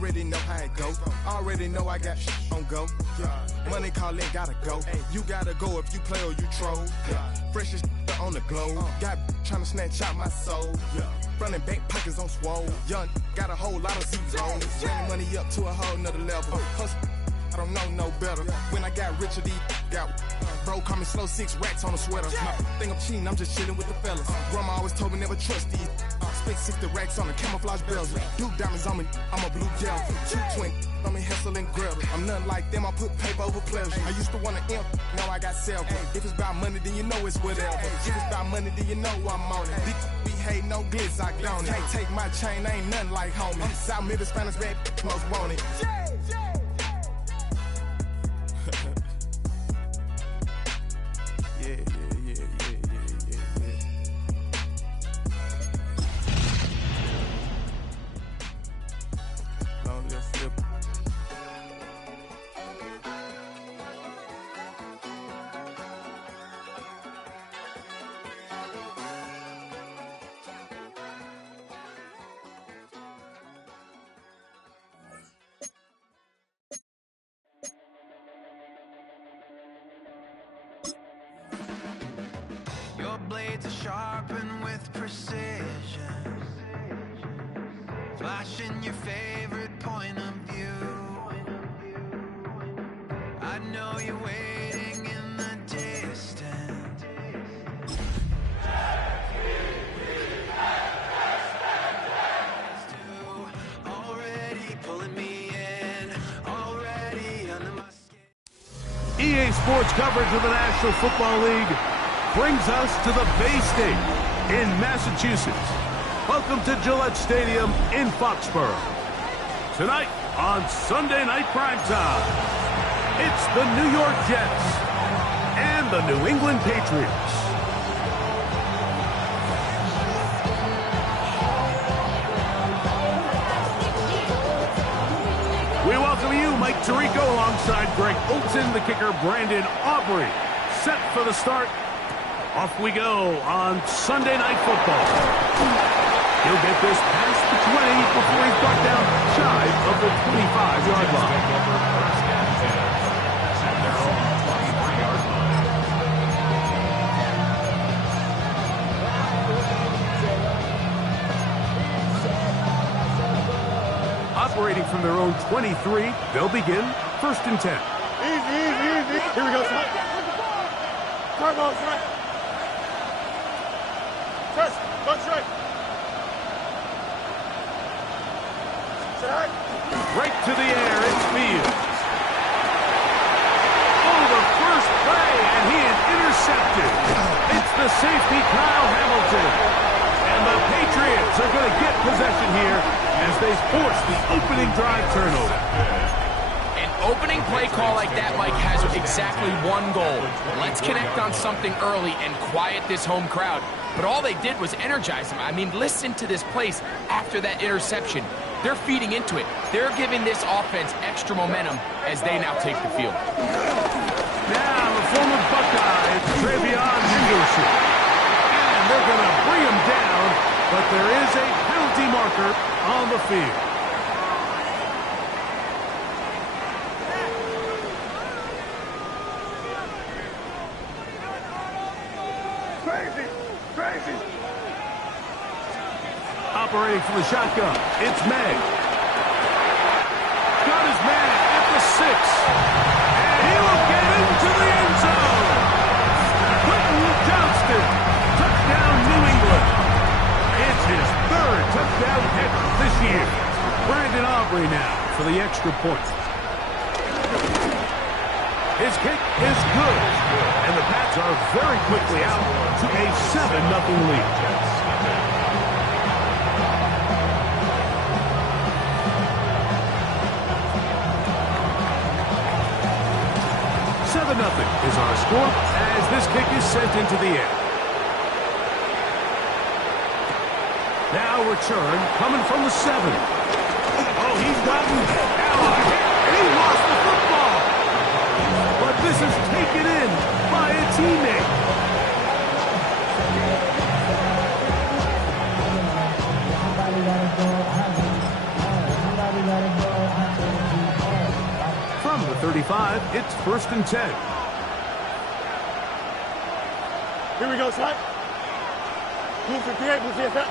already know how it go. Already know I got on go. Money calling, gotta go. You gotta go if you play or you troll. Freshest on the globe. Got trying to snatch out my soul. Running bank pockets on swole. Young, got a whole lot of zeros. Running money up to a whole nother level. Hustle, I don't know no better. When I got richer, these got bro, call me slow, 6 racks on a sweater. My think I'm cheating, I'm just chilling with the fellas. Grandma always told me never trust these. Spent 60 racks on the camouflage bells. Blue diamonds on me, I'm a blue gel. 2 twin on me, Hessel and Gretel. I'm nothing like them, I put paper over pleasure. I used to want to imp, now I got self. If it's about money, then you know it's whatever. If it's about money, then you know I'm on it. These be hate, no glitz, I don't it. Can't take my chain, ain't nothing like homie. South Memphis, Spanish bad, most want it. Your blades are sharpened with precision, flashing your favorite point of view. I know you're waiting in the distance. Already pulling me in, already under my skin. EA Sports coverage of the National Football League brings us to the Bay State in Massachusetts. Welcome to Gillette Stadium in Foxborough. Tonight on Sunday Night Primetime, it's the New York Jets and the New England Patriots. We welcome you, Mike Tirico, alongside Greg Olson, the kicker, Brandon Aubrey. Set for the start. Off we go on Sunday Night Football. He'll get this past the 20 before he's brought down shy of the 25-yard line. Operating from their own 23, they'll begin 1st and 10. Easy. Here we go, son. Come on, son. Press, go straight. Right to the air, it's Fields. Oh, the first play, and he is intercepted. It's the safety, Kyle Hamilton. And the Patriots are going to get possession here as they force the opening drive turnover. An opening play call like that, Mike, has exactly one goal. Let's connect on something early and quiet this home crowd. But all they did was energize them. I mean, listen to this place after that interception. They're feeding into it. They're giving this offense extra momentum as they now take the field. Now, the former Buckeye, Travion Henderson. And they're going to bring him down, but there is a penalty marker on the field. Crazy. Operating from the shotgun, it's May. Got his man at the 6. And he will get into the end zone. Quentin Johnston, touchdown New England. It's his 3rd touchdown catch this year. Brandon Aubrey now for the extra point. His kick is good, and the Pats are very quickly out to a 7-0 lead. 7-0 is our score as this kick is sent into the air. Now return coming from the 7. Oh, he's gotten now a hit, and he lost the football. But this is taken in by a teammate. From the 35, it's 1st and 10. Here we go, son. Blue 58, blue 58.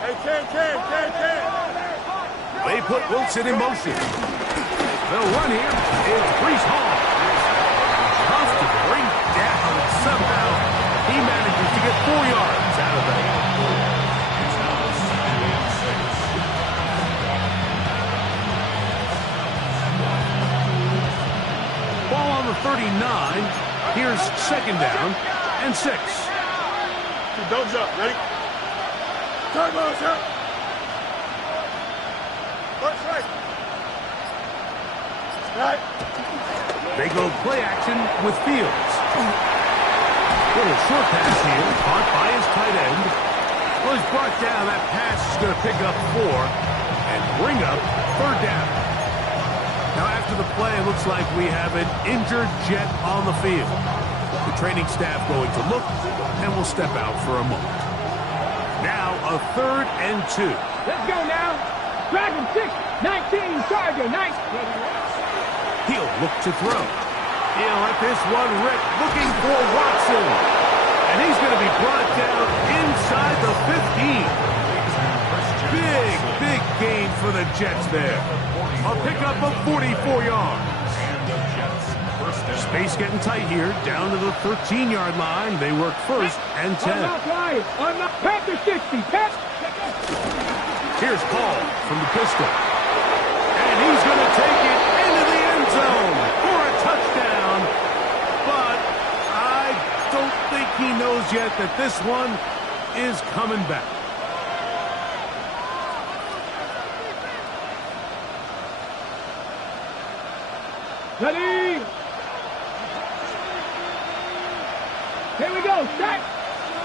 Hey, Ken. They put Wilson in motion. They'll run here. It's Brees Hall. Tough to bring down. Somehow he manages to get 4 yards out of that. Ball on the 39. Here's 2nd down and 6. Don't jump. Ready? Turbo, sir. First right. Right. They go play action with Fields. Little short pass here, caught by his tight end. Well, he's brought down. That pass is going to pick up 4 and bring up 3rd down. Now, after the play, it looks like we have an injured Jet on the field. The training staff going to look, and we'll step out for a moment. Now, a 3rd and 2. Let's go now. Dragon 6, 19, Charger, nice. He'll look to throw. He'll let this one rip, looking for Watson. And he's going to be brought down inside the 15. Big gain for the Jets there. A pickup of 44 yards. Space getting tight here, down to the 13-yard line. They work 1st and 10. Panther 60, Here's Paul from the pistol. And he's going to take it into the end zone for a touchdown. But I don't think he knows yet that this one is coming back. Ready? Here we go. Start.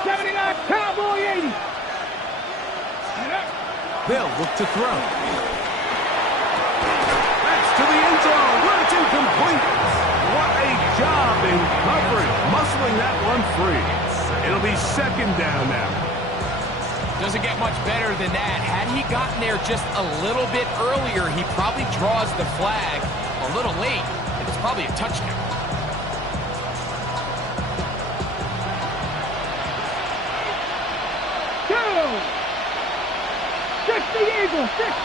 79, Cowboy 80. They'll look to throw. That's to the end zone, but it's incomplete. What a job in coverage, muscling that one free. It'll be 2nd down now. Doesn't get much better than that. Had he gotten there just a little bit earlier, he probably draws the flag a little late, and it's probably a touchdown.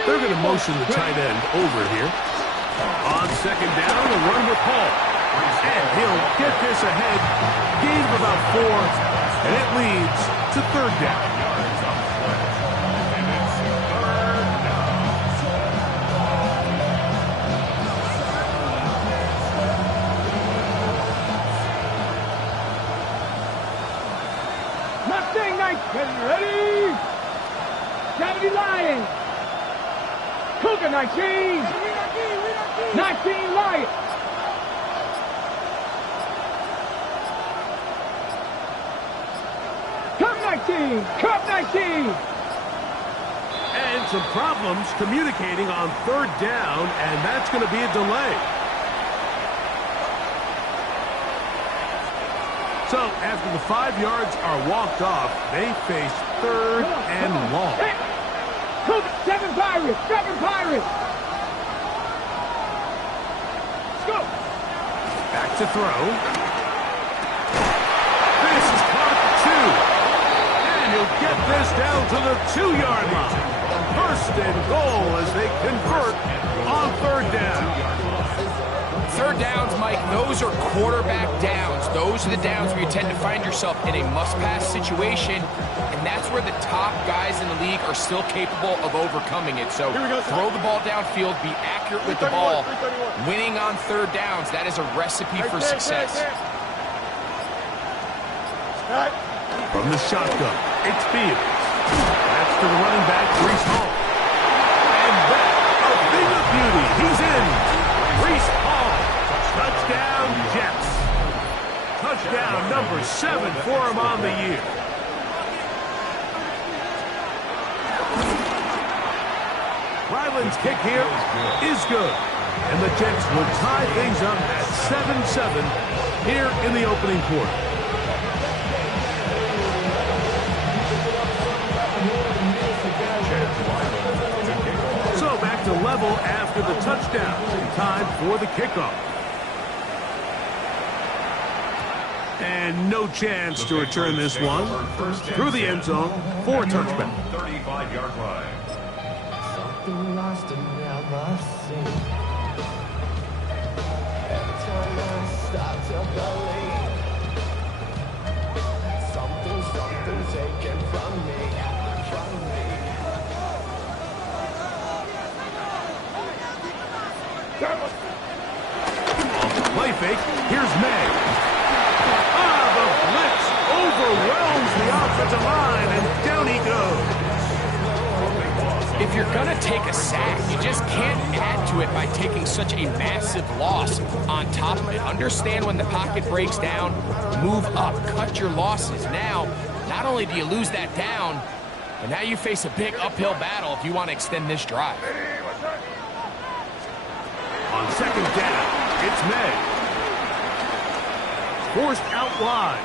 They're going to motion the tight end over here. On 2nd down, a run with Hall. And he'll get this ahead. Gain of about 4, and it leads to 3rd down. Mustang Knights, ready? 70 Lions. Cougar 19. 19 Lions. Cup 19. Cup 19. And some problems communicating on 3rd down, and that's going to be a delay. So after the 5 yards are walked off, they face 3rd and long. 7 Pirates. 7 Pirates. Let's go. Back to throw. This is caught at 2. And he'll get this down to the 2-yard line. 1st and goal as they convert on 3rd down. 3rd downs, Mike, those are quarterback downs. Those are the downs where you tend to find yourself in a must-pass situation, and that's where the top guys in the league are still capable of overcoming it. So throw the ball downfield, be accurate with the ball. Winning on 3rd downs, that is a recipe for success. From the shotgun, it's Fields. That's to the running back, Brees Hall. And that, a thing of beauty. He's in. Brees Hall. Touchdown, Jets. Touchdown number 7 for him on the year. Ryland's kick here is good. And the Jets will tie things up at 7-7 here in the opening quarter. So back to level after the touchdown. Time for the kickoff. And no chance to return this one through the end zone for a touchback. 35-yard line. Something lost around my seat. Every time I start to believe something taken from me. Off the play fake, here's May. The blitz overwhelms the offensive line, and down he goes. If you're going to take a sack, you just can't add to it by taking such a massive loss on top of it. Understand when the pocket breaks down, move up, cut your losses. Now, not only do you lose that down, but now you face a big uphill battle if you want to extend this drive. On second down, it's May. Forced out wide.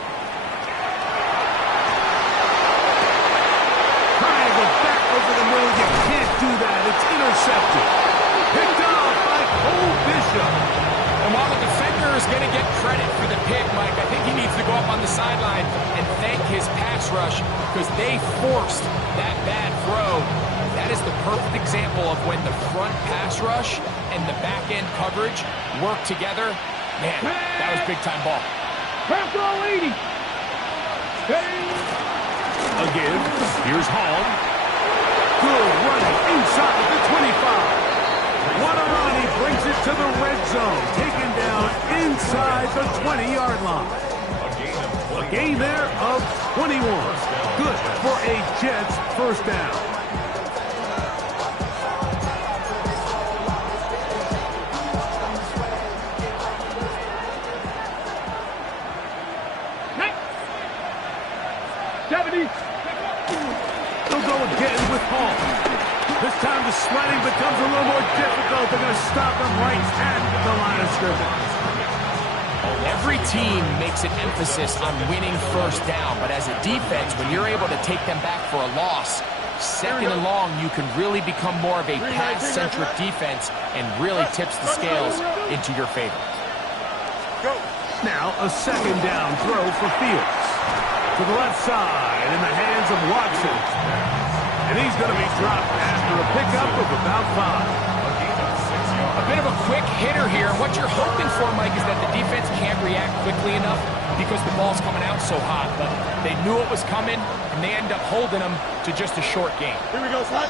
Triangle back over the middle. You can't do that. It's intercepted. Picked off by Cole Bishop. And while the defender is going to get credit for the pick, Mike, I think he needs to go up on the sideline and thank his pass rush because they forced that bad throw. That is the perfect example of when the front pass rush and the back end coverage work together. Man, that was big-time ball. Pass all 80. Again, here's Hall. Good running inside the 25. Waterani brings it to the red zone. Taken down inside the 20-yard line. A gain there of 21. Good for a Jets first down. They'll go again with Hall. This time the sledding becomes a little more difficult. They're going to stop him right at the line of scrimmage. Every team makes an emphasis on winning first down, but as a defense, when you're able to take them back for a loss, second and long, you can really become more of a pass-centric defense and really tips the scales into your favor. Now a second down throw for Fields. To the left side in the hands of Watson. And he's going to be dropped after a pickup of about 5. A bit of a quick hitter here. What you're hoping for, Mike, is that the defense can't react quickly enough because the ball's coming out so hot. But they knew it was coming, and they end up holding them to just a short game. Here we go, son.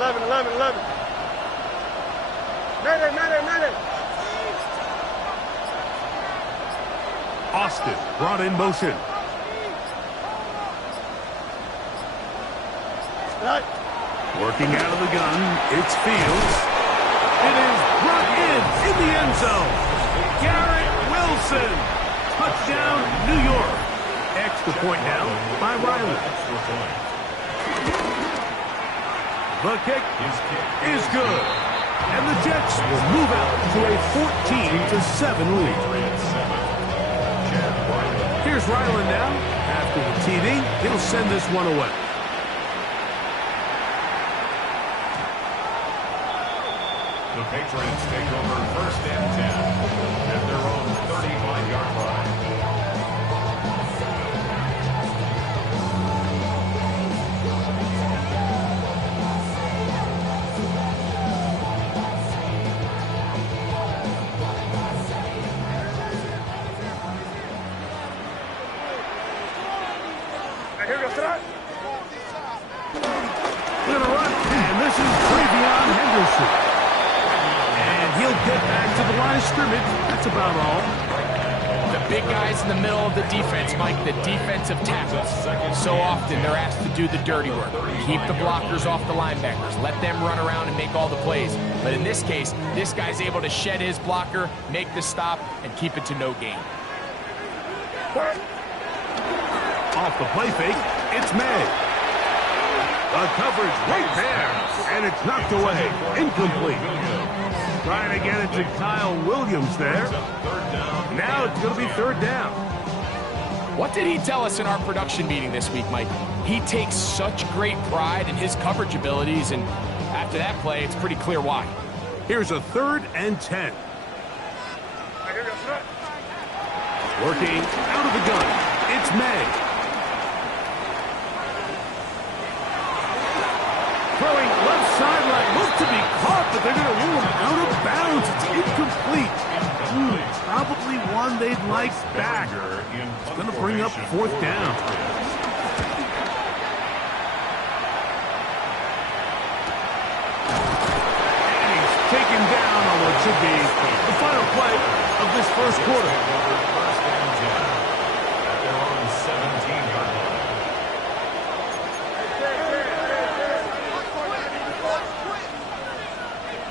11. Madden. Austin brought in motion. Right. Working out of the gun, it's Fields. It is brought in the end zone. Garrett Wilson. Touchdown, New York. Extra point now by Riley. The kick is good. And the Jets will move out to a 14-7 lead. Here's Ryland now. After the TD, he'll send this one away. The Patriots take over first and 10 at their own 35-yard line. Here we go, son. We're going to run, and this is Travion Henderson. And he'll get back to the line of scrimmage. That's about all. The big guys in the middle of the defense, Mike, the defensive tackles. So often they're asked to do the dirty work. Keep the blockers off the linebackers. Let them run around and make all the plays. But in this case, this guy's able to shed his blocker, make the stop, and keep it to no gain. Off the play fake, it's May. The coverage right there, and it's knocked away. Incomplete. Trying to get it to Kyle Williams there. Now it's going to be third down. What did he tell us in our production meeting this week, Mike? He takes such great pride in his coverage abilities, and after that play, it's pretty clear why. Here's a 3rd and 10. Working out of the gun. It's May. Throwing left sideline. Looked to be caught, but they're going to rule him out of bounds. It's incomplete. Probably one they'd like back. It's going to bring up 4th down. And he's taken down on what should be the final play of this first quarter. First and 10 at their own 17-yard line.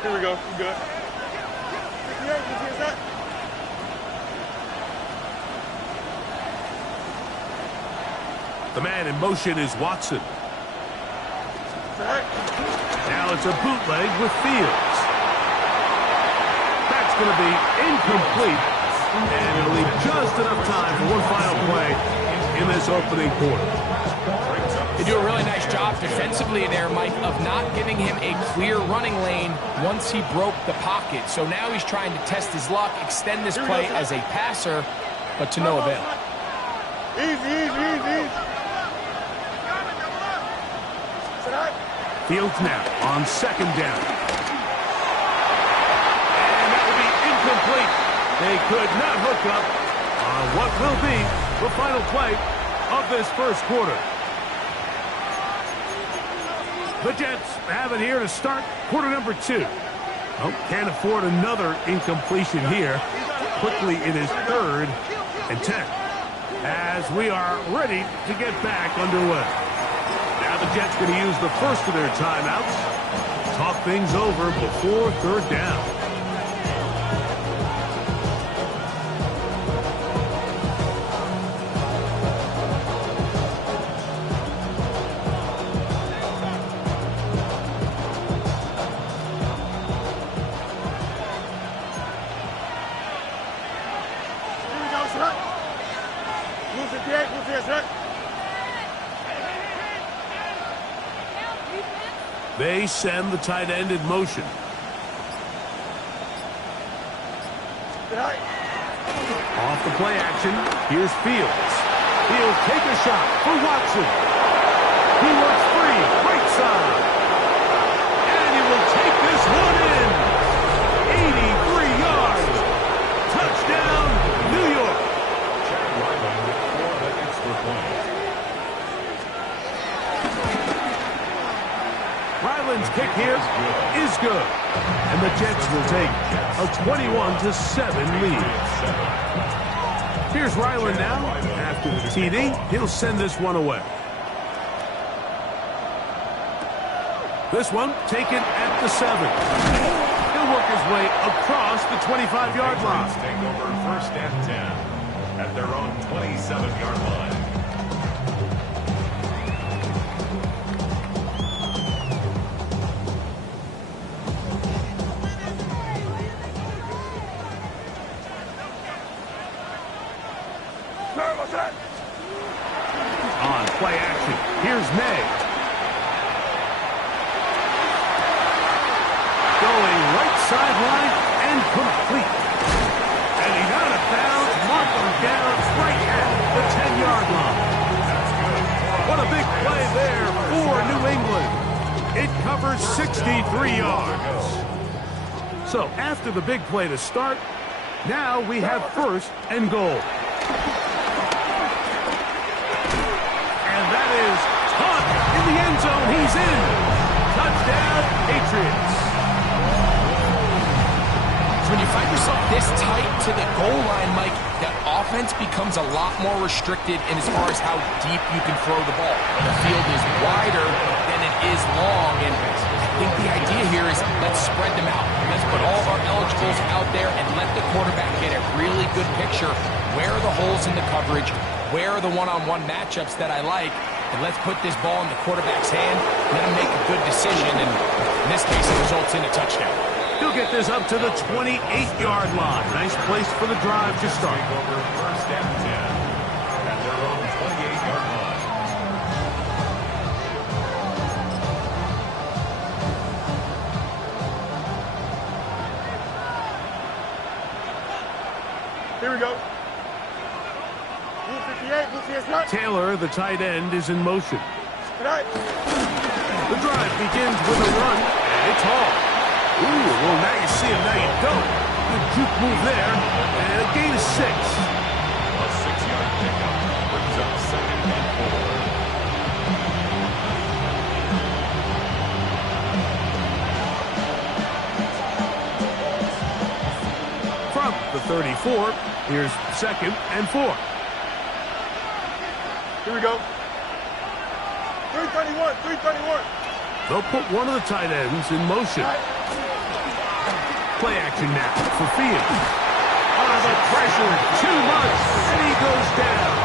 Here we go. You good? The man in motion is Watson. Now it's a bootleg with Fields. That's going to be incomplete. And it'll leave just enough time for one final play in this opening quarter. They do a really nice job defensively there, Mike, of not giving him a clear running lane once he broke the pocket. So now he's trying to test his luck, extend this play as a passer, but to no avail. Easy. Fields now on 2nd down. And that will be incomplete. They could not hook up on what will be the final play of this first quarter. The Jets have it here to start quarter number 2. Oh, can't afford another incompletion here. Quickly it is 3rd and 10 as we are ready to get back underway. Now the Jets going to use the first of their timeouts. Talk things over before 3rd down. They send the tight end in motion. Off the play action, here's Fields. He'll take a shot for Watson. He works free, right side. And he will take this one in. 83 yards. Touchdown, New York. Chad Ryland for the extra point. Ryland's kick here is good. And the Jets will take a 21-7 lead. Here's Ryland now. After the TD, he'll send this one away. This one taken at the 7. He'll work his way across the 25-yard line. Take over 1st and 10 at their own 27-yard line. On play action, here's May. Going right sideline and complete. And he's out of bounds, mark him down right at the 10-yard line. What a big play there for New England. It covers 63 yards. So after the big play to start, now we have 1st and goal. That is caught in the end zone. He's in. Touchdown, Patriots. So when you find yourself this tight to the goal line, Mike, the offense becomes a lot more restricted in as far as how deep you can throw the ball. The field is wider than it is long, and I think the idea here is let's spread them out. Let's put all of our eligibles out there and let the quarterback get a really good picture. Where are the holes in the coverage? Where are the one-on-one matchups that I like? And let's put this ball in the quarterback's hand, let him make a good decision, and in this case, it results in a touchdown. He'll get this up to the 28-yard line. Nice place for the drive to start. Over first and 10 at their own 28-yard line. Here we go. Blue 58, blue 58. Taylor, the tight end, is in motion. Tonight. The drive begins with a run, and it's hard. Ooh, well, now you see him, now you don't. Good juke move there, and a gain of 6. A 6-yard pickup brings up 2nd and 4. From the 34, here's 2nd and 4. Here we go. 331, 331. They'll put one of the tight ends in motion. Play action now for Fields. Oh, the pressure, too much, and he goes down.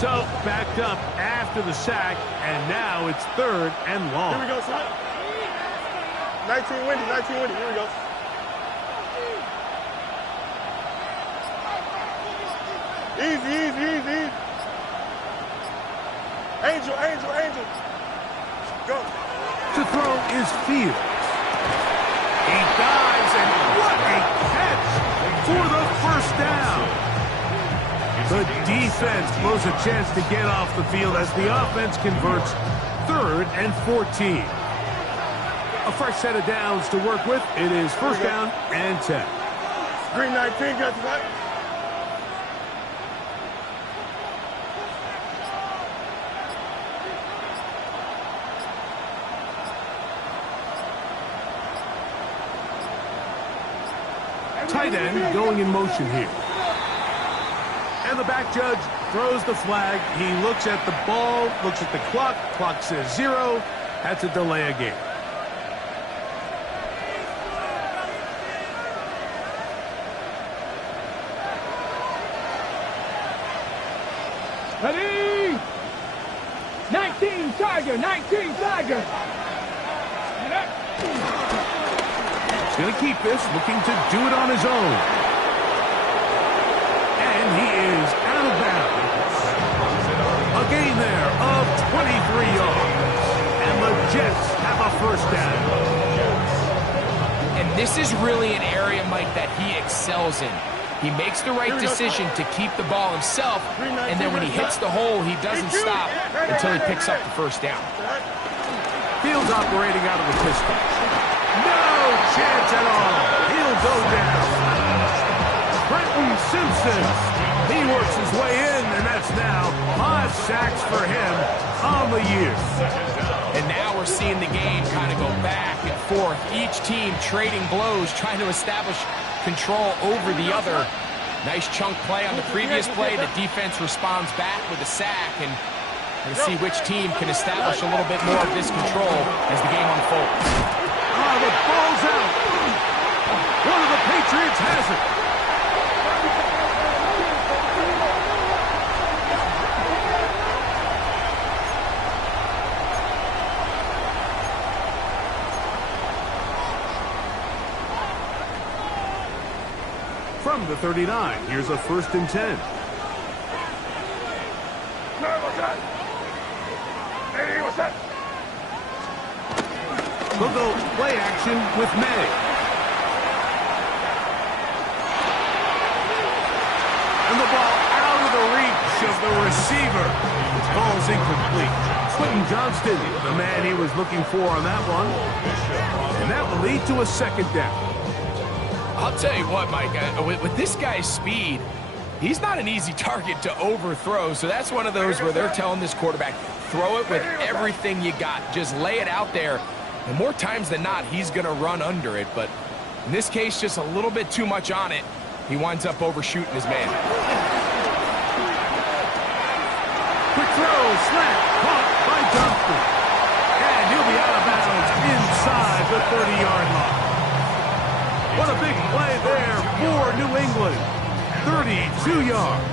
So, backed up after the sack, and now it's 3rd and long. Here we go, son. 19 windy, 19 windy. Here we go. Easy, easy, easy, easy. Angel, angel, angel. Go. To throw is Fields. He dives, and what a catch for the first down. The defense blows a chance to get off the field as the offense converts 3rd and 14. A fresh set of downs to work with. It is 1st down and 10. Green 19, got the back. Tight end going in motion here. And the back judge throws the flag. He looks at the ball, looks at the clock. Clock says 0. That's a delay of game. Ready? 19 Tiger, 19 Tiger. He's going to keep this, looking to do it on his own. And he is out of bounds. A gain there of 23 yards. And the Jets have a 1st down. And this is really an area, Mike, that he excels in. He makes the right decision to keep the ball himself, and then when he hits the hole, he doesn't stop until he picks up the 1st down. Fields operating out of the pistol. No chance at all. He'll go down. Brenton Simpson. He works his way in, and that's now 5 sacks for him on the year. And now we're seeing the game kind of go back and forth. Each team trading blows, trying to establish control over the other. Nice chunk play on the previous play. The defense responds back with a sack, and we'll see which team can establish a little bit more of this control as the game unfolds. Oh, the ball's out. One of the Patriots has it. From the 39, here's a 1st and 10. They'll go play action with May. And the ball out of the reach of the receiver. This ball is incomplete. Quentin Johnston, the man he was looking for on that one. And that will lead to a 2nd down. I'll tell you what, Mike, with this guy's speed, he's not an easy target to overthrow. So that's one of those where they're telling this quarterback, throw it with everything you got. Just lay it out there. And more times than not, he's going to run under it. But in this case, just a little bit too much on it. He winds up overshooting his man. Quick throw, slant, caught by Johnston. And he'll be out of bounds inside the 30-yard line. What a big play there for New England. 32 yards.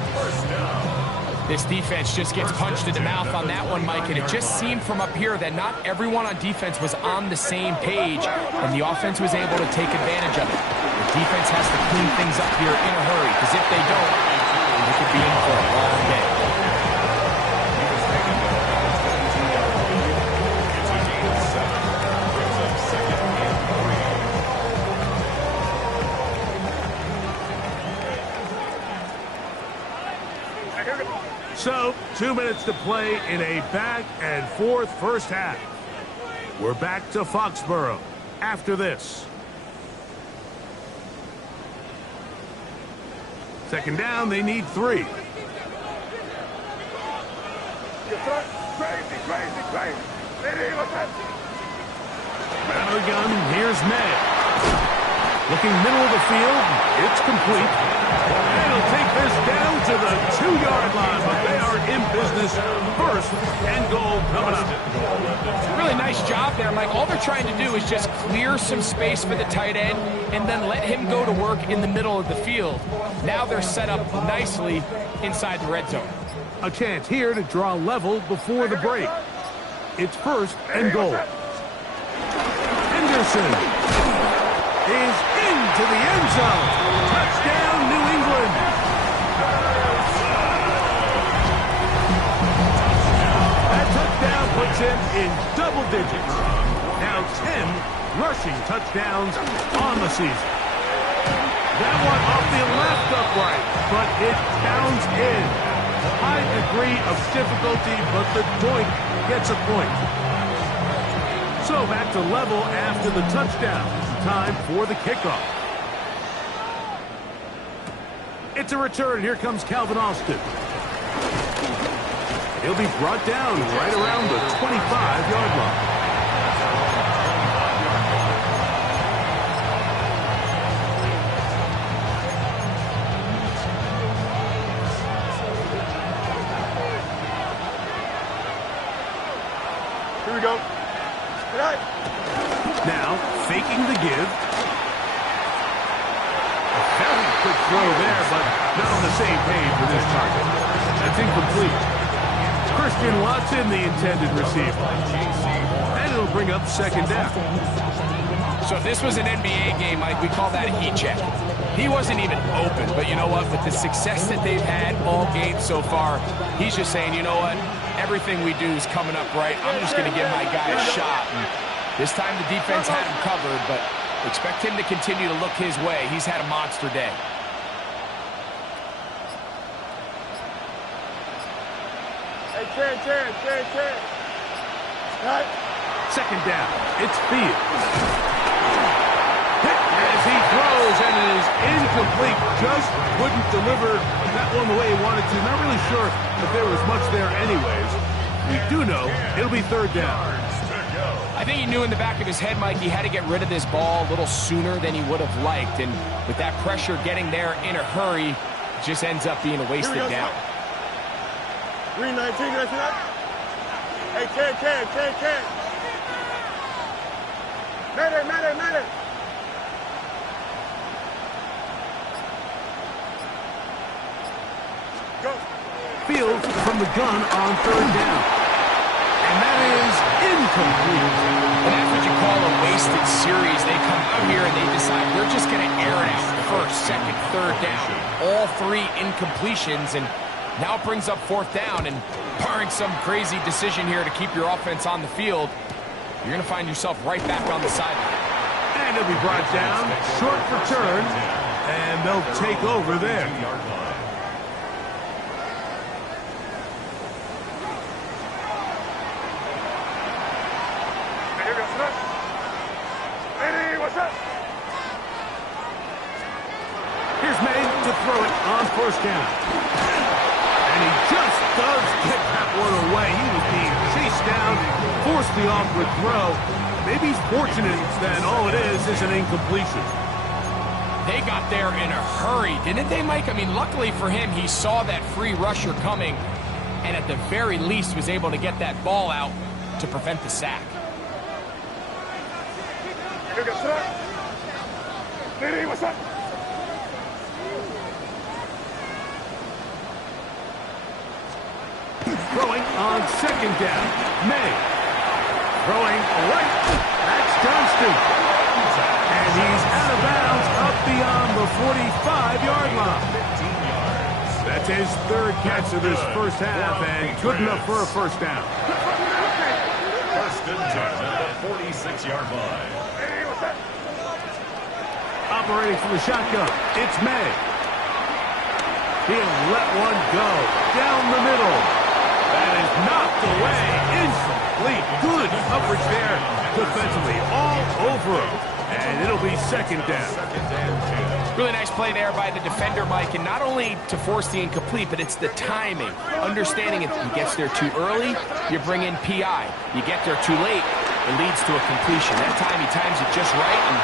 This defense just gets punched in the mouth on that one, Mike, and it just seemed from up here that not everyone on defense was on the same page, and the offense was able to take advantage of it. The defense has to clean things up here in a hurry, because if they don't, they could be in for a long day. So, 2 minutes to play in a back-and-forth first half. We're back to Foxborough after this. Second down, they need 3. Out of the gun, here's May. Looking middle of the field, it's complete. And he'll take this down to the 2-yard line, but they are in business. First and goal coming up. Really nice job there, Mike. All they're trying to do is just clear some space for the tight end and then let him go to work in the middle of the field. Now they're set up nicely inside the red zone. A chance here to draw level before the break. It's first and goal. Henderson is into the end zone. Touchdown, New England. That touchdown puts him in double digits. Now 10 rushing touchdowns on the season. That one off the left upright, but it pounds in. High degree of difficulty, but the joint gets a point. So back to level after the touchdown. Time for the kickoff. It's a return. Here comes Calvin Austin. He'll be brought down right around the 25-yard line. Here we go. Now, faking the give. A very quick throw there, but not on the same page with his target. That's incomplete. Christian Watson, the intended receiver. And it'll bring up second down. So if this was an NBA game, Mike, we call that a heat check. He wasn't even open, but you know what? With the success that they've had all game so far, he's just saying, you know what? Everything we do is coming up right. I'm just going to give my guy a shot. And this time the defense had him covered, but expect him to continue to look his way. He's had a monster day. Hey, Chad. Right. Second down. It's Fields. Hit as he throws, and it is incomplete. Just wouldn't deliver that one the way he wanted to. Not really sure if there was much there anyways. We do know it'll be third down. I think he knew in the back of his head, Mike, he had to get rid of this ball a little sooner than he would have liked. And with that pressure getting there in a hurry, it just ends up being a wasted down. Green 19, that's it. Hey, Chad. Madden. Go. Fields from the gun on third down. And that is incomplete. And that's what you call a wasted series. They come out here and they decide we're just going to air it out first, second, third down. All 3 incompletions, and now it brings up fourth down. And barring some crazy decision here to keep your offense on the field, you're going to find yourself right back on the sideline. And he'll be brought down, short return, and they'll take over there. Here's May to throw it on first down. And he just does get that one away. He was being chased down forced the awkward throw. Maybe he's fortunate that all it is an incompletion. They got there in a hurry, didn't they, Mike? I mean, luckily for him, he saw that free rusher coming and at the very least was able to get that ball out to prevent the sack. Here we go, sit up. Lady, what's up? Throwing on second down. May. Throwing right. That's Johnston. And he's out of bounds up beyond the 45-yard line. 15 yards. That's his third catch of this first half and good enough for a first down. First and 10 at the 46-yard line. Operating from the shotgun, it's May. He'll let one go down the middle. That is knocked away. Incomplete. Good coverage there defensively. All over him. And it'll be second down. Really nice play there by the defender, Mike, and not only to force the incomplete, but it's the timing. Understanding if he gets there too early, you bring in PI. You get there too late, it leads to a completion. That time he times it just right and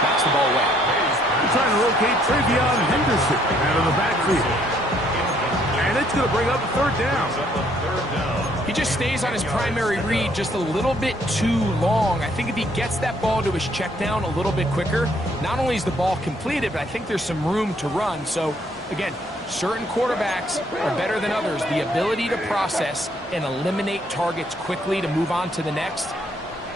knocks the ball away. He's trying to locate Travion Henderson out of the backfield. And it's going to bring up a third down. He just stays on his primary read just a little bit too long. I think if he gets that ball to his check down a little bit quicker, not only is the ball completed, but I think there's some room to run. So, again, certain quarterbacks are better than others. The ability to process and eliminate targets quickly to move on to the next,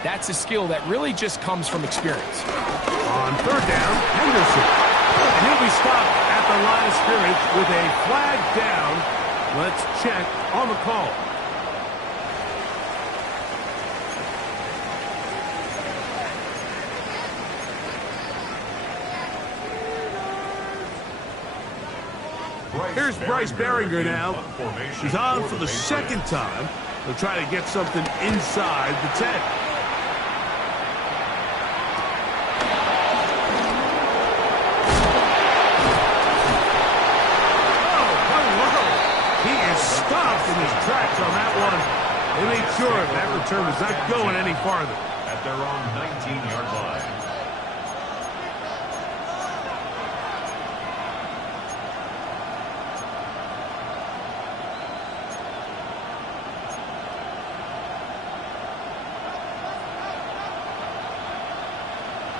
that's a skill that really just comes from experience. On third down, Henderson. And he'll be stopped at the line of scrimmage with a flag down. Let's check on the call. Here's Bryce Behringer now. He's on for the second time. He'll try to get something inside the 10. Stopped in his tracks on that one. They made sure that return was not going any farther. At their own 19-yard line.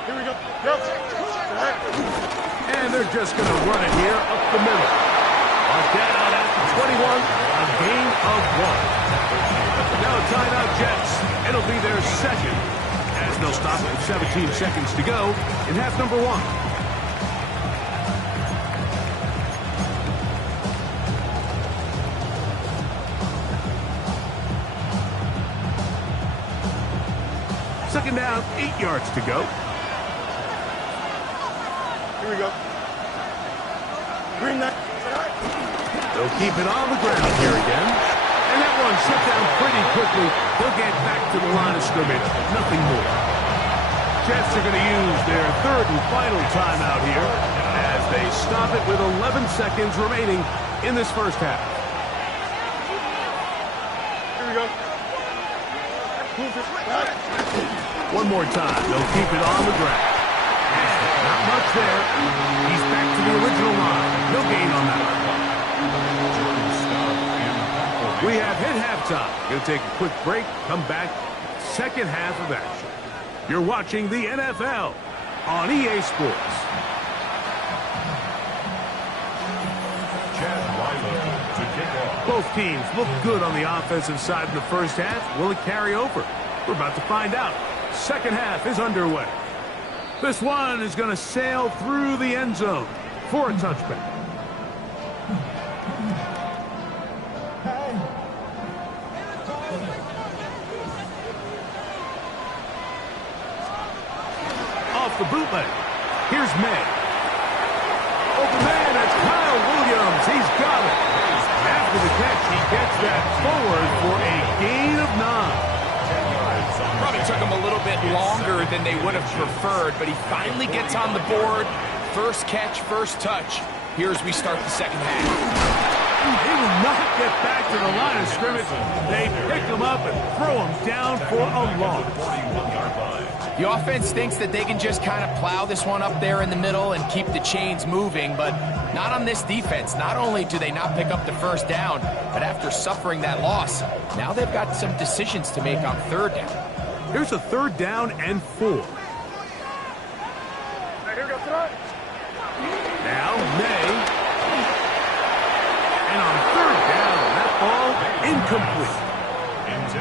Here we go. Go. And they're just going to run it here up the middle. Down at the 21, a gain of 1. Now timeout Jets. It'll be their second as they'll stop it with 17 seconds to go in half number 1. Second down, 8 yards to go. Here we go. Green light. They'll keep it on the ground here again. And that one shut down pretty quickly. They'll get back to the line of scrimmage. Nothing more. Jets are going to use their third and final timeout here as they stop it with 11 seconds remaining in this first half. Here we go. One more time. They'll keep it on the ground. Not much there. He's back to the original line. No gain on that one. We have hit halftime. Going to take a quick break, come back, second half of action. You're watching the NFL on EA Sports. To kick off. Both teams look good on the offensive side in the first half. Will it carry over? We're about to find out. Second half is underway. This one is going to sail through the end zone for a touchback. Off the bootleg. Here's May. Open man, that's Kyle Williams. He's got it. After the catch, he gets that forward for a gain of 9. Probably took him a little bit longer than they would have preferred, but he finally gets on the board. First catch, first touch. Here as we start the second half. He will not get back to the line of scrimmage. They pick him up and throw him down for a loss. The offense thinks that they can just kind of plow this one up there in the middle and keep the chains moving, but not on this defense. Not only do they not pick up the first down, but after suffering that loss, now they've got some decisions to make on third down. Here's a 3rd down and 4. Now May. And on 3rd down, that ball incomplete.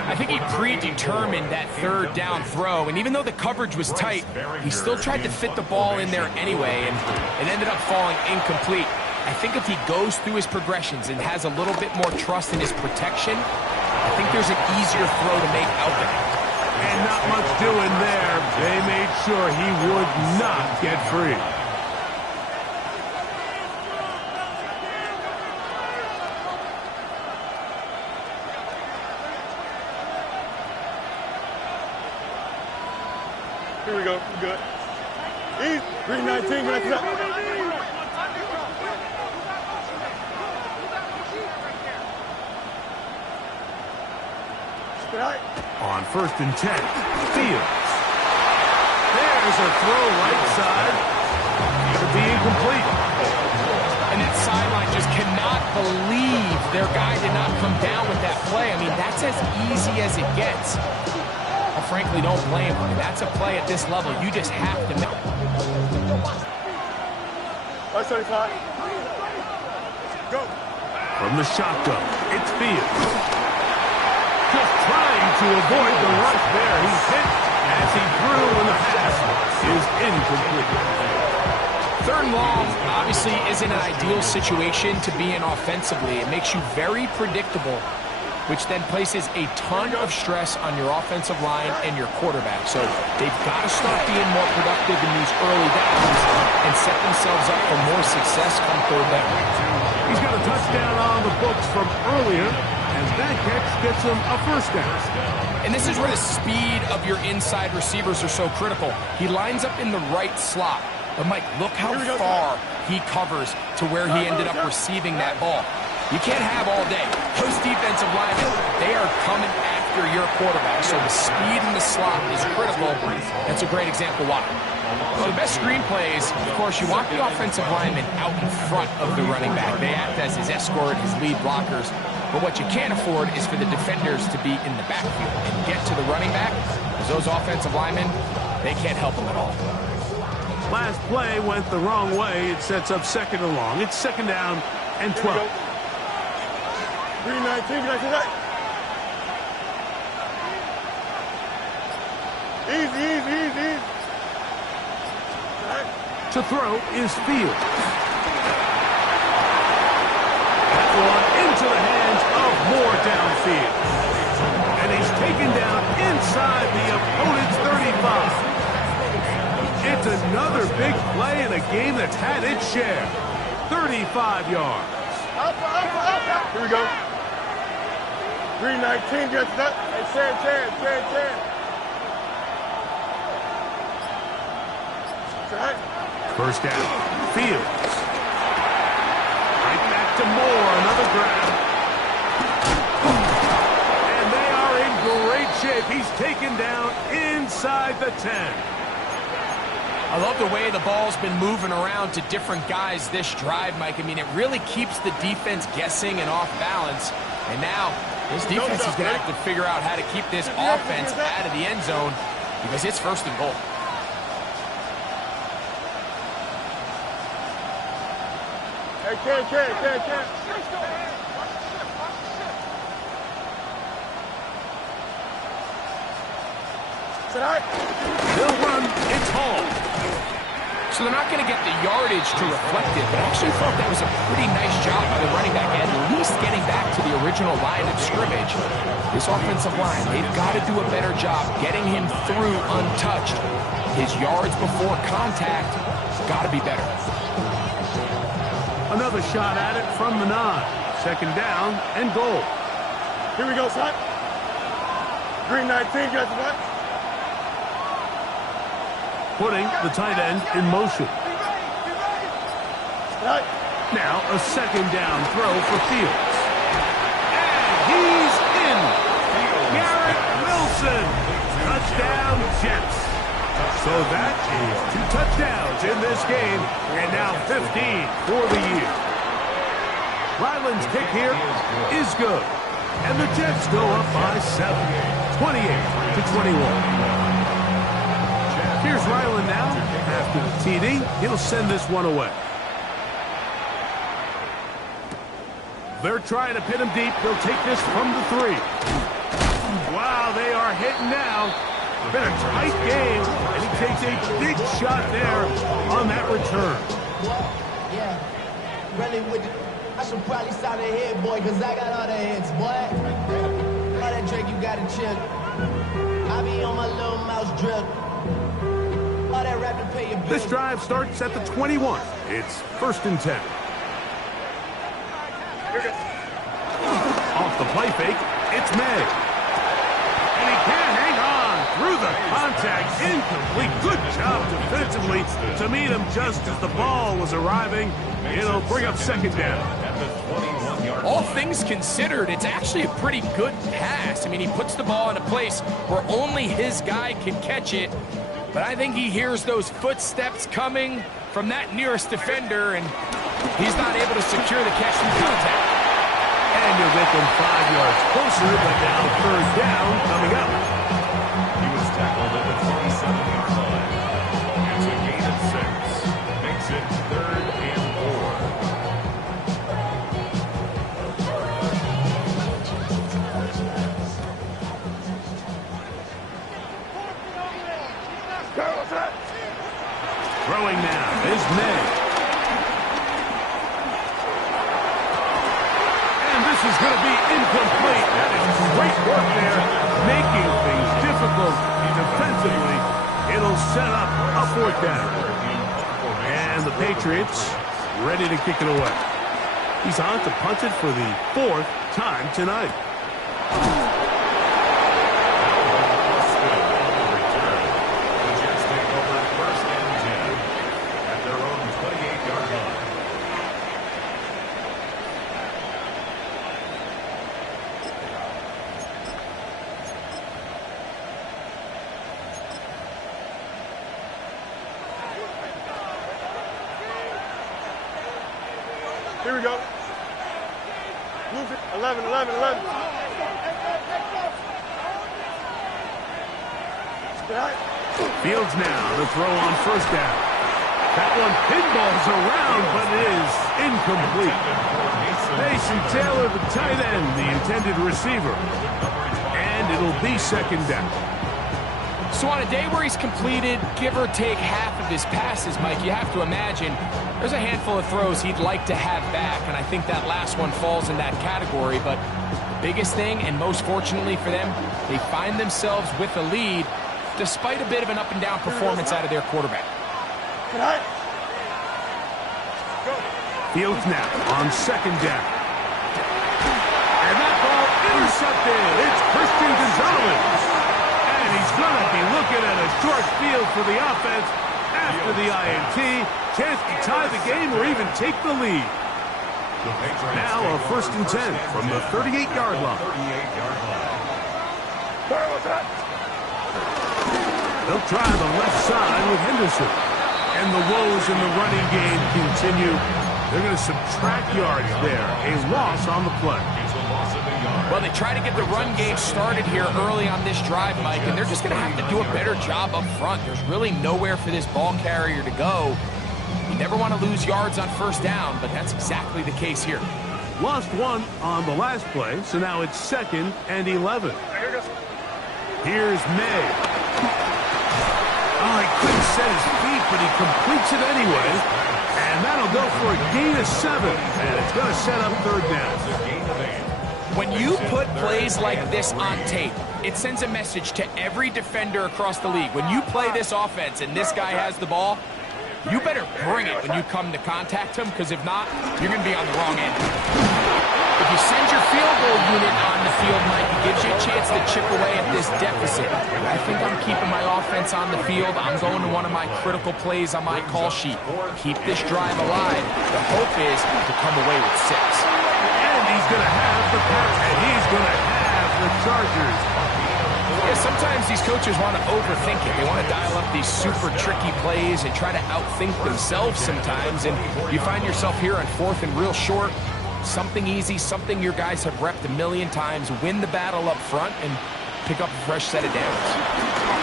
I think he predetermined that 3rd down throw, and even though the coverage was tight, he still tried to fit the ball in there anyway, and it ended up falling incomplete. I think if he goes through his progressions and has a little bit more trust in his protection, I think there's an easier throw to make out there. And not much doing there. They made sure he would not get free. Here we go. We're good. Easy. 319. Get that. On 1st and 10, Fields. There's a throw right side. Should be incomplete. And that sideline just cannot believe their guy did not come down with that play. I mean, that's as easy as it gets. I frankly don't blame him. That's a play at this level you just have to make. 575. Go. From the shotgun, it's Fields. Just trying to avoid the rush there. He's hit as he threw, and the pass is incomplete. 3rd and long obviously isn't an ideal situation to be in offensively. It makes you very predictable, which then places a ton of stress on your offensive line and your quarterback. So they've got to start being more productive in these early downs and set themselves up for more success come 3rd down. He's got a touchdown on the books from earlier, as that catch gets him a 1st down. And this is where the speed of your inside receivers are so critical. He lines up in the right slot. But, Mike, look how far he covers to where he ended up receiving that ball. You can't have all day. Those defensive linemen, they are coming after your quarterback. So the speed in the slot is critical. That's a great example why. So the best screen plays, of course, you want the offensive linemen out in front of the running back. They act as his escort, his lead blockers. But what you can't afford is for the defenders to be in the backfield and get to the running back, because those offensive linemen, they can't help them at all. Last play went the wrong way. It sets up 2nd and long. It's 2nd down and 12. 319. Get that. Easy. To throw is Fields. That one into the hands of Moore downfield. And he's taken down inside the opponent's 35. It's another big play in a game that's had its share. 35 yards. Here we go. 319. Get that. Hey, Chad. First down. Fields. Right back to Moore. Another grab. And they are in great shape. He's taken down inside the 10. I love the way the ball's been moving around to different guys this drive, Mike. I mean, it really keeps the defense guessing and off balance. And now, this defense is going to have to figure out how to keep this offense out of the end zone because it's 1st and goal. Hey, Ken. They'll run. It's Hall. So they're not going to get the yardage to reflect it, but I actually thought that was a pretty nice job by the running back, at least getting back to the original line of scrimmage. This offensive line, they've got to do a better job getting him through untouched. His yards before contact got to be better. Another shot at it from the 9. 2nd down and goal. Here we go, son. 319. Get that. Putting the tight end in motion. Now a second down throw for Fields. And he's in. Garrett Wilson. Touchdown, Jets. So that is 2 touchdowns in this game, and now 15 for the year. Ryland's kick here is good, and the Jets go up by 7, 28-21. Here's Ryland now. After the TD, he'll send this one away. They're trying to pin him deep. They'll take this from the 3. Wow, they are hitting now. Been a tight game, and he takes a big shot there on that return. Yeah, really I should probably sign a hit, boy, because I got all the hits, boy. All that drink you got to chip. I be on my little mouse drip. All that rap to pay your bills. This drive starts at the 21. It's 1st and 10. Off the play fake, it's May. And he can't hang on through the contact. Incomplete. Good job defensively to meet him just as the ball was arriving. It'll bring up 2nd down. All things considered, it's actually a pretty good pass. I mean, he puts the ball in a place where only his guy can catch it. But I think he hears those footsteps coming from that nearest defender, and he's not able to secure the catch from contact. And you'll get them 5 yards closer, but now 3rd down coming up. He was tackled at the 27-yard line. It's a gain of 6. Makes it 3rd and 4. Throwing now is May. This is going to be incomplete. That is great work there, making things difficult defensively. It'll set up a 4th down. And the Patriots ready to kick it away. He's on to punt it for the 4th time tonight. The Jets take over 1st and 10 at their own 28-yard line. Here we go. 11, 11, 11. Fields now to throw on 1st down. That one pinballs around, but it is incomplete. Mason Taylor, the tight end, the intended receiver. And it'll be 2nd down. So on a day where he's completed, give or take half of his passes, Mike, you have to imagine there's a handful of throws he'd like to have back, and I think that last one falls in that category. But the biggest thing, and most fortunately for them, they find themselves with a lead despite a bit of an up-and-down performance out of their quarterback. Fields now on 2nd down. And that ball intercepted. It's Christian Gonzalez. And he's going to be looking at a short field for the offense after the INT. Chance to tie the game or even take the lead. Now a 1st and 10 from the 38-yard line. They'll try the left side with Henderson. And the woes in the running game continue. They're going to subtract yards there. A loss on the play. Well, they try to get the run game started here early on this drive, Mike, and they're just going to have to do a better job up front. There's really nowhere for this ball carrier to go. You never want to lose yards on 1st down, but that's exactly the case here. Lost 1 on the last play, so now it's 2nd and 11. Here's May. Oh, he couldn't set his feet, but he completes it anyway. And that'll go for a gain of 7. And it's going to set up 3rd down. When you put plays like this on tape, it sends a message to every defender across the league. When you play this offense and this guy has the ball, you better bring it when you come to contact him, because if not, you're going to be on the wrong end. If you send your field goal unit on the field, Mike, it gives you a chance to chip away at this deficit. I think I'm keeping my offense on the field. I'm going to one of my critical plays on my call sheet. Keep this drive alive. The hope is to come away with 6. And he's going to have the pass, and he's going to have the Chargers. Yeah, sometimes these coaches want to overthink it. They want to dial up these super tricky plays and try to outthink themselves sometimes, and you find yourself here on 4th and real short. Something easy, something your guys have repped a million times. Win the battle up front and pick up a fresh set of downs.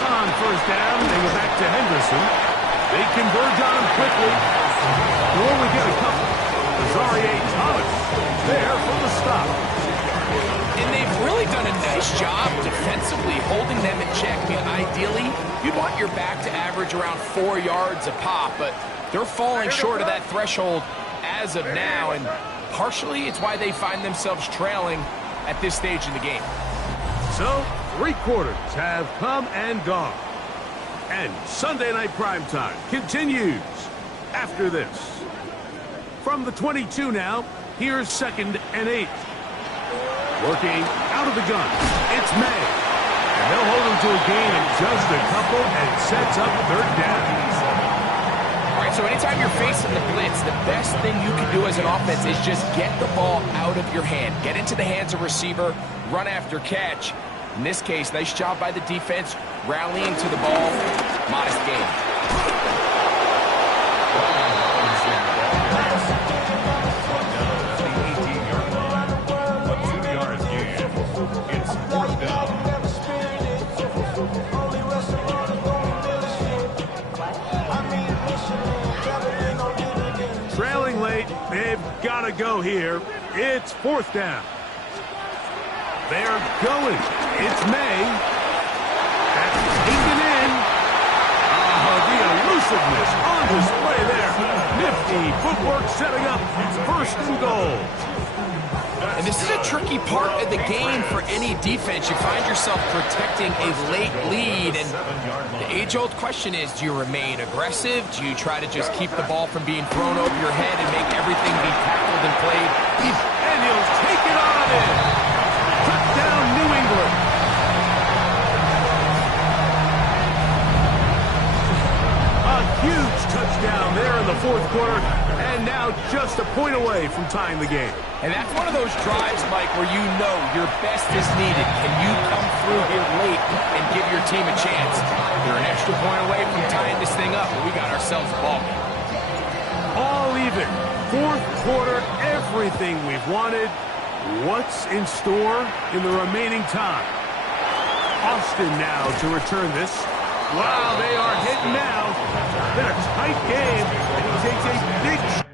On 1st down, they go back to Henderson. They converge on him quickly. They'll only get a couple. Azarie Thomas there for the stop. And they've really done a nice job defensively holding them in check. I mean, ideally, you'd want your back to average around 4 yards a pop, but they're falling short of that threshold as of now, and partially it's why they find themselves trailing at this stage in the game. So, 3 quarters have come and gone. And Sunday Night Primetime continues after this. From the 22 now, here's 2nd and 8. Working out of the gun, it's May. And they'll hold him to a gain of just a couple and sets up 3rd down. All right, so anytime you're facing the blitz, the best thing you can do as an offense is just get the ball out of your hand. Get into the hands of receiver, run after catch. In this case, nice job by the defense, rallying to the ball. Modest gain. Trailing late, they've got to go here. It's 4th down. They're going. It's May. That's taken in. The elusiveness on display there. Nifty footwork setting up 1st and goal. And this is a tricky part of the game for any defense. You find yourself protecting a late lead, and the age-old question is, do you remain aggressive? Do you try to just keep the ball from being thrown over your head and make everything be tackled and played? And he'll take it on in. Touchdown, New England. A huge touchdown there in the 4th quarter, and now just a point away from tying the game. And that's one of those drives, Mike, where you know your best is needed. Can you come through here late and give your team a chance? You're an extra point away from tying this thing up, and we got ourselves a ball game. All even. 4th quarter, everything we've wanted. What's in store in the remaining time? Austin now to return this. Wow, they are hitting now. Been a tight game, and he takes a big shot.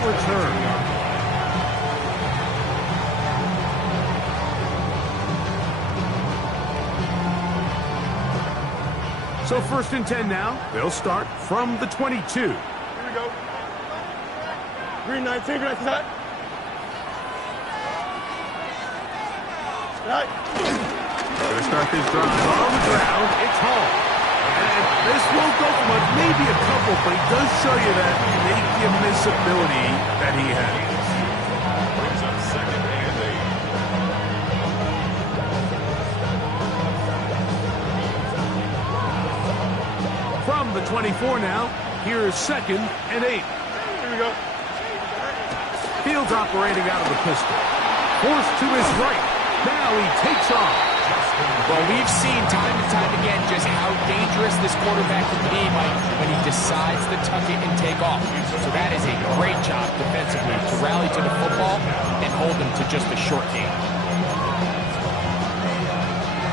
that return. So 1st and 10 now. They'll start from the 22. Here we go. Green 19, green 19. Right. Going to start this drive on the ground. It's home. And this won't go for much, maybe a couple, but he does show you that make-you-miss ability that he has. Brings up 2nd and 8. From the 24 now, here is 2nd and 8. Here we go. Fields operating out of the pistol. Forced to his right. Now he takes off. Well, we've seen time and time again just how dangerous this quarterback can be, Mike, when he decides to tuck it and take off. So that is a great job defensively to rally to the football and hold him to just a short game.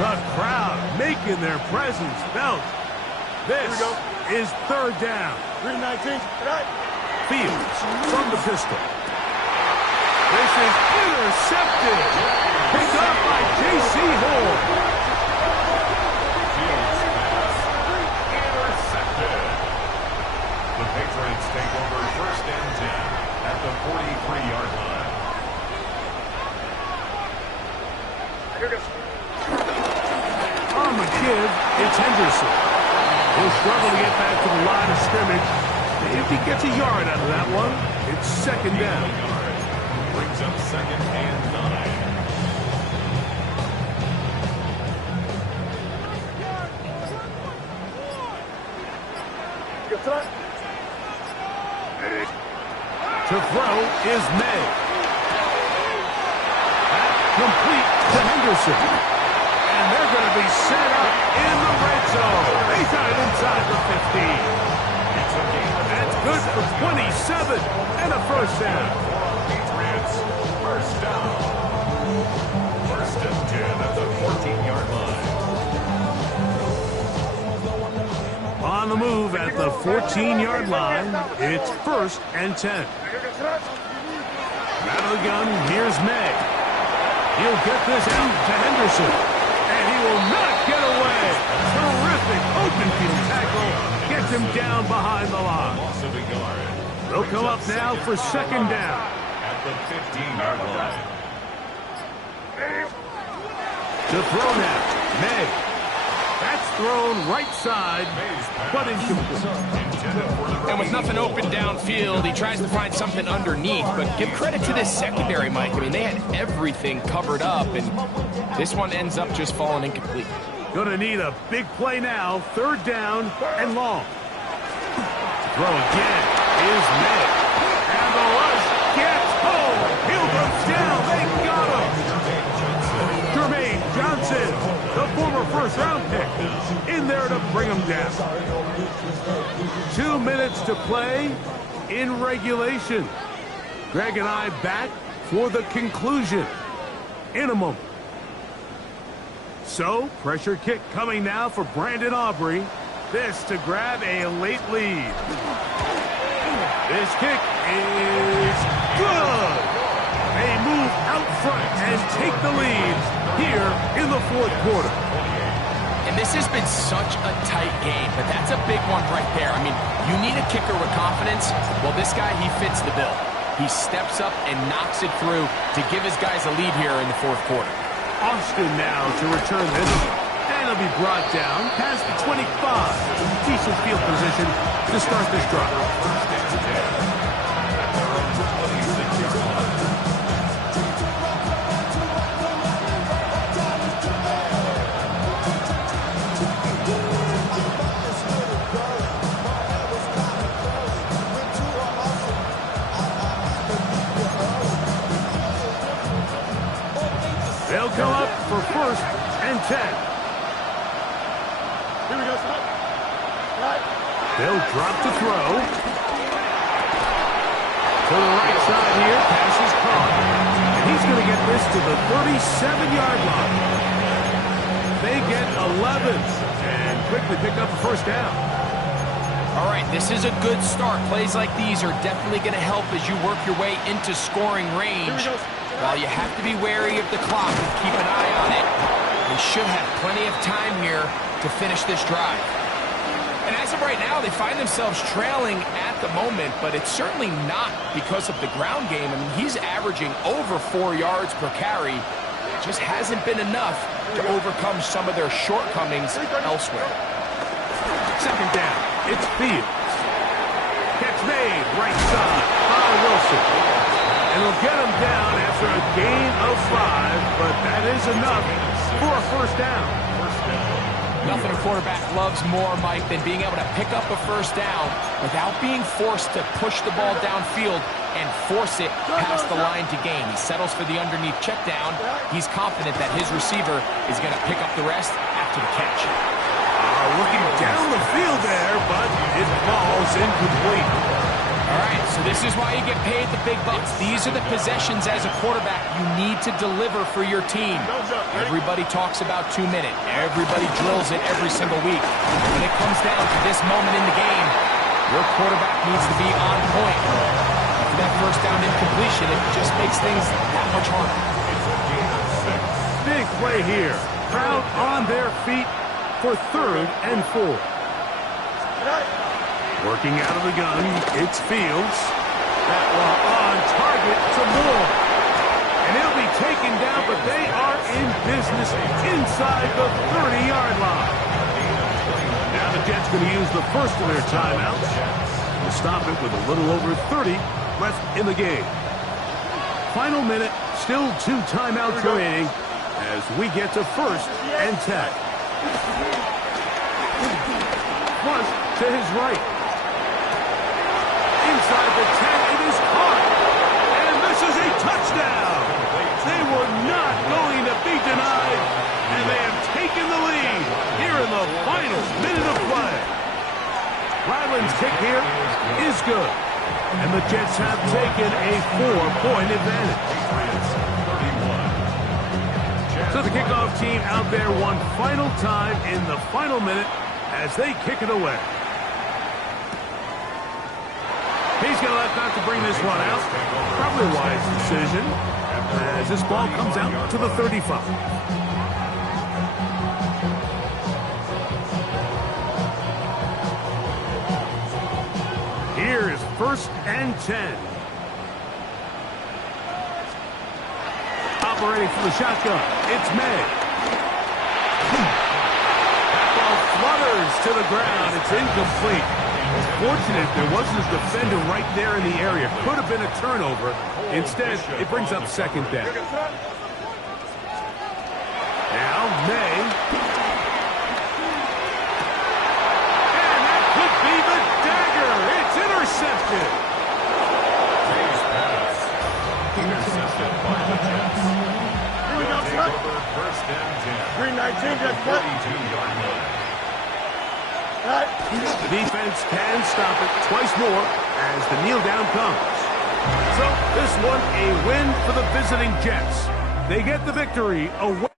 The crowd making their presence felt. This is 3rd down. Green 19. Right. Fields from the pistol. This is intercepted. Picked up by J.C. Horn. Fields pass. Intercepted. The Patriots take over 1st and 10 at the 43-yard line. Here we go. On the give, it's Henderson. He'll struggle to get back to the line of scrimmage. If he gets a yard out of that one, it's 2nd down. Brings up 2nd and 9. To throw is May. Complete to Henderson. And they're going to be set up in the red zone. They got it inside the 15. That's good for 27 and a 1st down. Patriots, 1st down. 1st and 10 at the 14-yard line. On the move at the 14-yard line, it's 1st and 10. Out of the gun, here's May. He'll get this out to Henderson. And he will not get away. Terrific open field tackle. Gets him down behind the line. Loss of a yard. They'll come up now for 2nd down. At the 15-yard line. To throw now, May. That's thrown right side, but incomplete. And with nothing open downfield, he tries to find something underneath. But give credit to this secondary, Mike. I mean, they had everything covered up, and this one ends up just falling incomplete. Going to need a big play now. 3rd down and long. Throw again is May. And the rush gets home. Hill goes down. They got him. Jermaine Johnson, the former 1st-round pick, in there to bring him down. 2 minutes to play in regulation. Greg and I back for the conclusion in a moment. So, pressure kick coming now for Brandon Aubrey. This to grab a late lead. This kick is good. They move out front and take the lead here in the 4th quarter. And this has been such a tight game, but that's a big one right there. I mean, you need a kicker with confidence. Well, this guy, he fits the bill. He steps up and knocks it through to give his guys a lead here in the 4th quarter. Austin now to return this. And he'll be brought down past the 25. Decent field position to start this drive. They'll come up for 1st and 10. Here we go, son. Right. They'll drop to throw. To the right side here, pass is caught. And he's going to get this to the 37-yard line. They get 11 and quickly pick up a 1st down. All right, this is a good start. Plays like these are definitely going to help as you work your way into scoring range. While you have to be wary of the clock and keep an eye on it, they should have plenty of time here to finish this drive. And as of right now, they find themselves trailing at the moment, but it's certainly not because of the ground game. I mean, he's averaging over 4 yards per carry. It just hasn't been enough to overcome some of their shortcomings elsewhere. Second down, it's Fields. Catch made, right side by Wilson. And he'll get him down after a gain of 5, but that is enough for a first down. Nothing a quarterback loves more, Mike, than being able to pick up a first down without being forced to push the ball downfield and force it past the line to gain. He settles for the underneath check down. He's confident that his receiver is going to pick up the rest after the catch. Looking down the field there, but it falls incomplete. All right, so this is why you get paid the big bucks. These are the possessions as a quarterback you need to deliver for your team. Everybody talks about 2 minutes. Everybody drills it every single week. When it comes down to this moment in the game, your quarterback needs to be on point. After that first down incompletion, it just makes things that much harder. Big play here. Crowd on their feet for 3rd and 4. Working out of the gun, it's Fields. That one on target to Moore. And he'll be taken down, but they are in business inside the 30-yard line. Now the Jets going to use the first of their timeouts to stop it with a little over 30 left in the game. Final minute, still 2 timeouts remaining as we get to 1st and 10. Once to his right. Inside the 10, it is caught. And this is a touchdown. They were not going to be denied, and they have taken the lead here in the final minute of play. Ryland's kick here is good, and the Jets have taken a 4-point advantage. So the kickoff team out there one final time in the final minute as they kick it away. He's going to elect not to bring this one out. Probably a wise decision as this ball comes out to the 35. Here is 1st and 10. Operating from the shotgun, it's May. That ball flutters to the ground. It's incomplete. Fortunate there wasn't a defender right there in the area. Could have been a turnover. Instead, it brings up 2nd down. Now, May. And that could be the dagger. It's intercepted. May's pass. Intercepted by the Jets. Here we go, Take over 1st and 10. Green 19, just cut. 42-yard line. The defense can stop it twice more as the kneel down comes. So this one a win for the visiting Jets. They get the victory away.